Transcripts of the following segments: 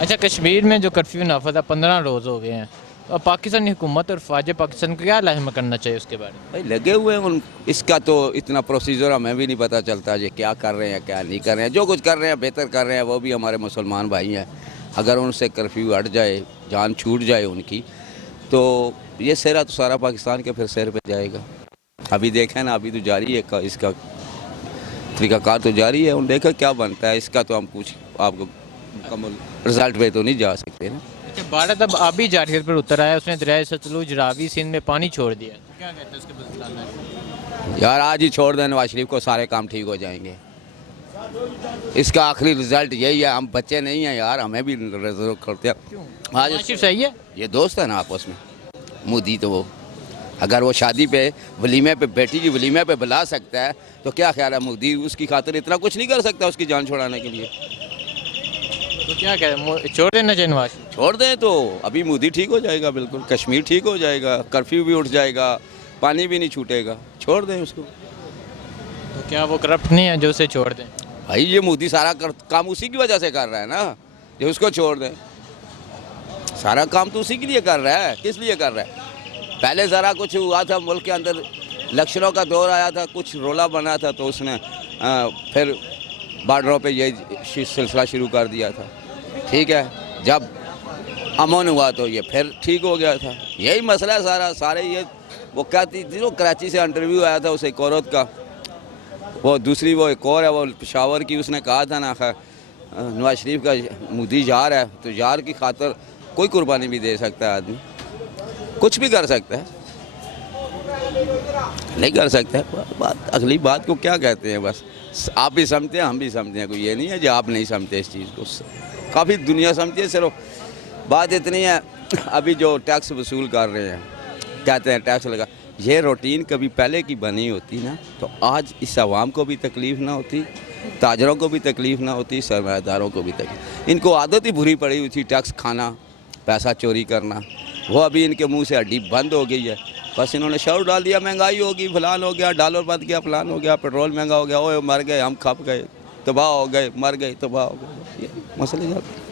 अच्छा, कश्मीर में जो कर्फ्यू नाफज है 15 रोज़ हो गए हैं, तो अब पाकिस्तानी हुकूमत और फ़ौज पाकिस्तान को क्या लाहिमा करना चाहिए उसके बारे में? भाई लगे हुए हैं उन इसका तो इतना प्रोसीजर हमें भी नहीं पता चलता ये क्या कर रहे हैं क्या नहीं कर रहे हैं। जो कुछ कर रहे हैं बेहतर कर रहे हैं, वो भी हमारे मुसलमान भाई हैं। अगर उनसे कर्फ्यू हट जाए, जान छूट जाए उनकी, तो ये सेहरा तो सारा पाकिस्तान के फिर सिर पे जाएगा। अभी देखें ना, अभी तो जारी है इसका तरीक़ाकार तो जारी है। उन देखा क्या बनता है इसका, तो हम कुछ आपको मुकम्मल रिजल्ट पे तो नहीं जा सकते ना। अच्छा, भारत अब आबी जारहियत पर उतर आया, उसने दरिया सतलुज रावी सिंध में पानी छोड़ दिया, तो क्या कहते हैं उसके बदलाव? यार आज ही छोड़ दें नवाज शरीफ को, सारे काम ठीक हो जाएंगे। इसका आखिरी रिजल्ट यही है। हम बच्चे नहीं हैं यार, हमें भी रिजर्व करते हैं। आज नवाज शरीफ सही है? ये दोस्त है ना आपस में, मोदी तो वो अगर वो शादी पे वलीमे पे बेटी की वलीमे पे बुला सकता है, तो क्या ख्याल है मोदी उसकी खातिर इतना कुछ नहीं कर सकता उसकी जान छुड़ाने के लिए? तो क्या कहते हैं, छोड़ देना चाहिए नवाज शरीफ? छोड़ दें तो अभी मोदी ठीक हो जाएगा, बिल्कुल कश्मीर ठीक हो जाएगा, कर्फ्यू भी उठ जाएगा, पानी भी नहीं छूटेगा। छोड़ दें उसको। तो क्या वो करप्ट नहीं है जो उसे छोड़ दें? भाई ये मोदी सारा काम उसी की वजह से कर रहा है ना, ये उसको छोड़ दें। सारा काम तो उसी के लिए कर रहा है, किस लिए कर रहा है? पहले ज़रा कुछ हुआ था मुल्क के अंदर, इलेक्शनों का दौर आया था, कुछ रोला बना था, तो उसने फिर बॉर्डरों पे यही सिलसिला शुरू कर दिया था। ठीक है, जब अमन हुआ तो ये फिर ठीक हो गया था। यही मसला है सारा। सारे ये वो कहती थी, वो कराची से इंटरव्यू आया था उस एक औरत का, वो दूसरी वो एक और है वो पेशावर की, उसने कहा था ना नवाज शरीफ का मोदी यार है, तो यार की खातिर कोई कुर्बानी भी दे सकता है आदमी, कुछ भी कर सकता है। नहीं कर सकता है बात, अगली बात को क्या कहते हैं, बस आप भी समझते हैं हम भी समझते हैं, कोई ये नहीं है जो आप नहीं समझते इस चीज़ को, काफ़ी दुनिया समझती है। सिर्फ बात इतनी है, अभी जो टैक्स वसूल कर रहे हैं, कहते हैं टैक्स लगा, ये रूटीन कभी पहले की बनी होती ना, तो आज इस आवाम को भी तकलीफ़ ना होती, ताजरों को भी तकलीफ़ ना होती, सरमायादारों को भी तकलीफ। इनको आदत ही बुरी पड़ी हुई थी टैक्स खाना, पैसा चोरी करना, वो अभी इनके मुंह से हड्डी बंद हो गई है। बस इन्होंने शौर डाल दिया, महंगाई होगी, फलान हो गया, डॉलर बंद गया, फलान हो गया, पेट्रोल महंगा हो गया, ओए मर गए हम, खप गए, तबाह हो गए, मर गए, तबाह हो गए। ये मसले जाते हैं।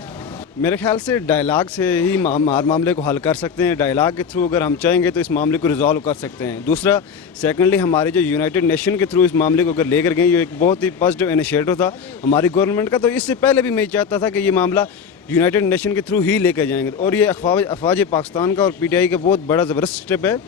मेरे ख्याल से डायलाग से ही हर मामले को हल कर सकते हैं। डायलाग के थ्रू अगर हम चाहेंगे तो इस मामले को रिजॉल्व कर सकते हैं। दूसरा, सेकेंडली, हमारे जो यूनाइटेड नेशन के थ्रू इस मामले को अगर लेकर गए, ये एक बहुत ही पॉजिटिव इनिशिएटिव था हमारी गवर्नमेंट का। तो इससे पहले भी मैं चाहता था कि ये मामला यूनाइटेड नेशन के थ्रू ही लेकर जाएंगे, और ये अफवाज पाकिस्तान का और PTI का बहुत बड़ा ज़बरदस्त स्टेप है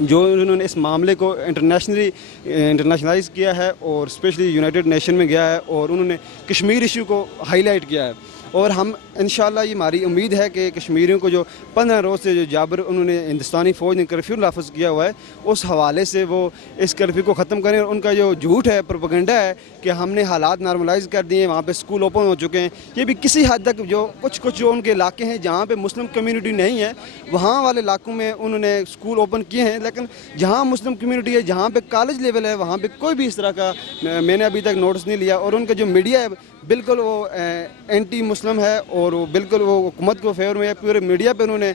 जो उन्होंने इस मामले को इंटरनेशनलाइज किया है और स्पेशली यूनाइटेड नेशन में गया है और उन्होंने कश्मीर इशू को हाईलाइट किया है। और हम इंशाल्लाह, ये हमारी उम्मीद है कि कश्मीरियों को जो 15 रोज़ से जो जाबर उन्होंने हिंदुस्तानी फ़ौज ने कर्फ्यू नाफिज किया हुआ है, उस हवाले से वो इस कर्फ्यू को ख़त्म करें। और उनका जो झूठ है, प्रोपेगेंडा है कि हमने हालात नॉर्मलाइज कर दिए, वहाँ पे स्कूल ओपन हो चुके हैं, ये भी किसी हद तक जो कुछ जो उनके इलाके हैं जहाँ पे मुस्लिम कम्यूनिटी नहीं है, वहाँ वाले इलाकों में उन्होंने स्कूल ओपन किए हैं। लेकिन जहाँ मुस्लिम कम्यूनिटी है, जहाँ पे कॉलेज लेवल है, वहाँ पे कोई भी इस तरह का मैंने अभी तक नोटिस नहीं लिया। और उनका जो मीडिया है बिल्कुल वो एंटी मुस्लिम है और वो बिल्कुल वो हुकूमत को फेवर में है। पूरे मीडिया पे उन्होंने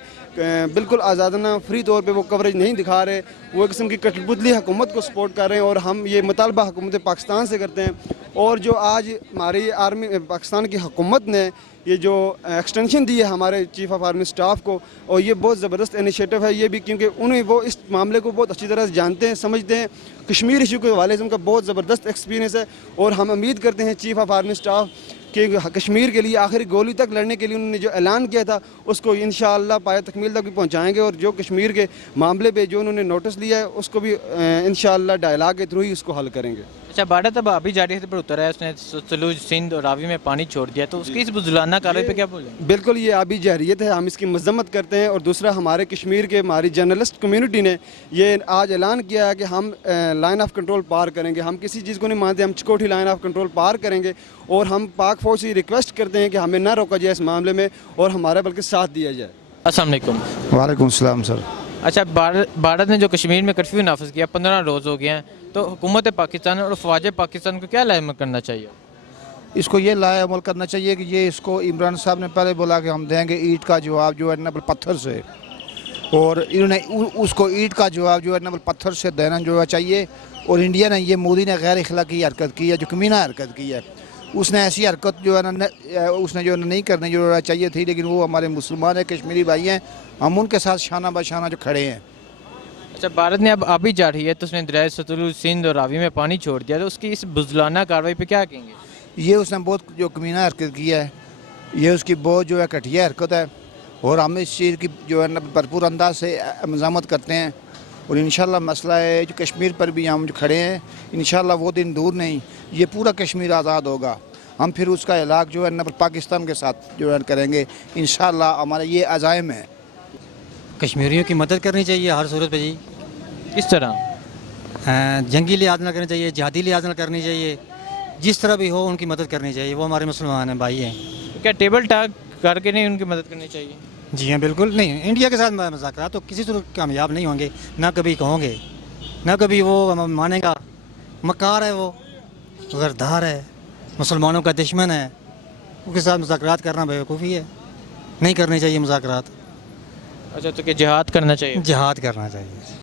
बिल्कुल आज़ादाना फ्री तौर पे वो कवरेज नहीं दिखा रहे, वो एक किस्म की कठपुतली हुकूमत को सपोर्ट कर रहे हैं। और हम ये मुतालबा हुकूमत पाकिस्तान से करते हैं। और जो आज हमारी आर्मी पाकिस्तान की हुकूमत ने ये जो एक्सटेंशन दी है हमारे चीफ ऑफ आर्मी स्टाफ को, और ये बहुत ज़बरदस्त इनिशिएटिव है। ये भी क्योंकि उन्हें वो इस मामले को बहुत अच्छी तरह से जानते हैं, समझते हैं। कश्मीर इशू के हवाले से उनका बहुत ज़बरदस्त एक्सपीरियंस है और हम उम्मीद करते हैं चीफ ऑफ आर्मी स्टाफ कि कश्मीर के लिए आखिरी गोली तक लड़ने के लिए उन्होंने जो ऐलान किया था उसको इंशाअल्लाह पाया तकमील तक भी पहुँचाएँगे। और जो कश्मीर के मामले पर जो उन्होंने नोटिस लिया है उसको भी इंशाअल्लाह डायलाग के थ्रू ही उसको हल करेंगे। अच्छा, भारत अब आबी जारहियत पर उतर आया, उसने सतलुज सिंध और रावी में पानी छोड़ दिया, तो उसकी इस बुजुर्गाना कार्रवाई पे क्या बोलें? बिल्कुल ये आबी जारहियत है, हम इसकी मजम्मत करते हैं। और दूसरा, हमारे कश्मीर के हमारी जर्नलिस्ट कम्युनिटी ने ये आज ऐलान किया है कि हम लाइन ऑफ कंट्रोल पार करेंगे। हम किसी चीज़ को नहीं मानते, हम चिकोठी लाइन ऑफ कंट्रोल पार करेंगे। और हम पाक फौज से रिक्वेस्ट करते हैं कि हमें ना रोका जाए इस मामले में और हमारा बल्कि साथ दिया जाए। अस्सलाम वालेकुम। वालेकुम सलाम सर। अच्छा, भारत ने जो कश्मीर में कर्फ्यू नाफिज किया 15 रोज़ हो गए हैं, तो हुकूमत पाकिस्तान और फ़ौज पाकिस्तान को क्या लाइम करना चाहिए? इसको ये लाए अमल करना चाहिए कि ये इसको इमरान साहब ने पहले बोला कि हम देंगे ईंट का जवाब जो है ना पत्थर से, और इन्होंने उसको ईंट का जवाब जो है ना पत्थर से देना जो है चाहिए। और इंडिया ने ये मोदी ने गैर अखलाकी हरकत की है, जो कमीना हरकत की है, उसने ऐसी हरकत जो है ना उसने जो नहीं करनी जो चाहिए थी, लेकिन वो हमारे मुसलमान है, कश्मीरी भाई हैं, हम उनके साथ शाना बशाना जो खड़े हैं। अच्छा, भारत ने अब अभी जा रही है तो उसने दरिया सतलुज, सिंध और रावी में पानी छोड़ दिया, तो उसकी इस बुजलाना कार्रवाई पे क्या कहेंगे? ये उसने बहुत जो कमीना हरकत की है, ये उसकी बहुत जो है घटिया हरकत है, और हम इस चीज़ की जो है ना भरपूर अंदाज से मज़ामत करते हैं। और इंशाल्लाह मसला है जो कश्मीर पर भी हम जो खड़े हैं, इंशाल्लाह वो दिन दूर नहीं, ये पूरा कश्मीर आज़ाद होगा। हम फिर उसका इलाक़ जो है ना पाकिस्तान के साथ जो है करेंगे, इंशाल्लाह हमारा ये अज़ाइम है। कश्मीरियों की मदद करनी चाहिए हर सूरत पे जी। किस तरह? जंगी लिहाज ना करनी चाहिए, जिहादी लिहाज ना करनी चाहिए, जिस तरह भी हो उनकी मदद करनी चाहिए, वो हमारे मुसलमान हैं, भाई हैं। क्या टेबल टॉक करके नहीं उनकी मदद करनी चाहिए? जी हाँ बिल्कुल नहीं, इंडिया के साथ मज़ाकरात तो किसी सूरत कामयाब नहीं होंगे, ना कभी कहोगे, ना कभी वो मानेगा। मकार है, वो गरदार है, मुसलमानों का दुश्मन है, उसके साथ मज़ाकरात करना बेवकूफ़ी है, नहीं करनी चाहिए मज़ाकरात। अच्छा, तो क्या जिहाद करना चाहिए? जिहाद करना चाहिए।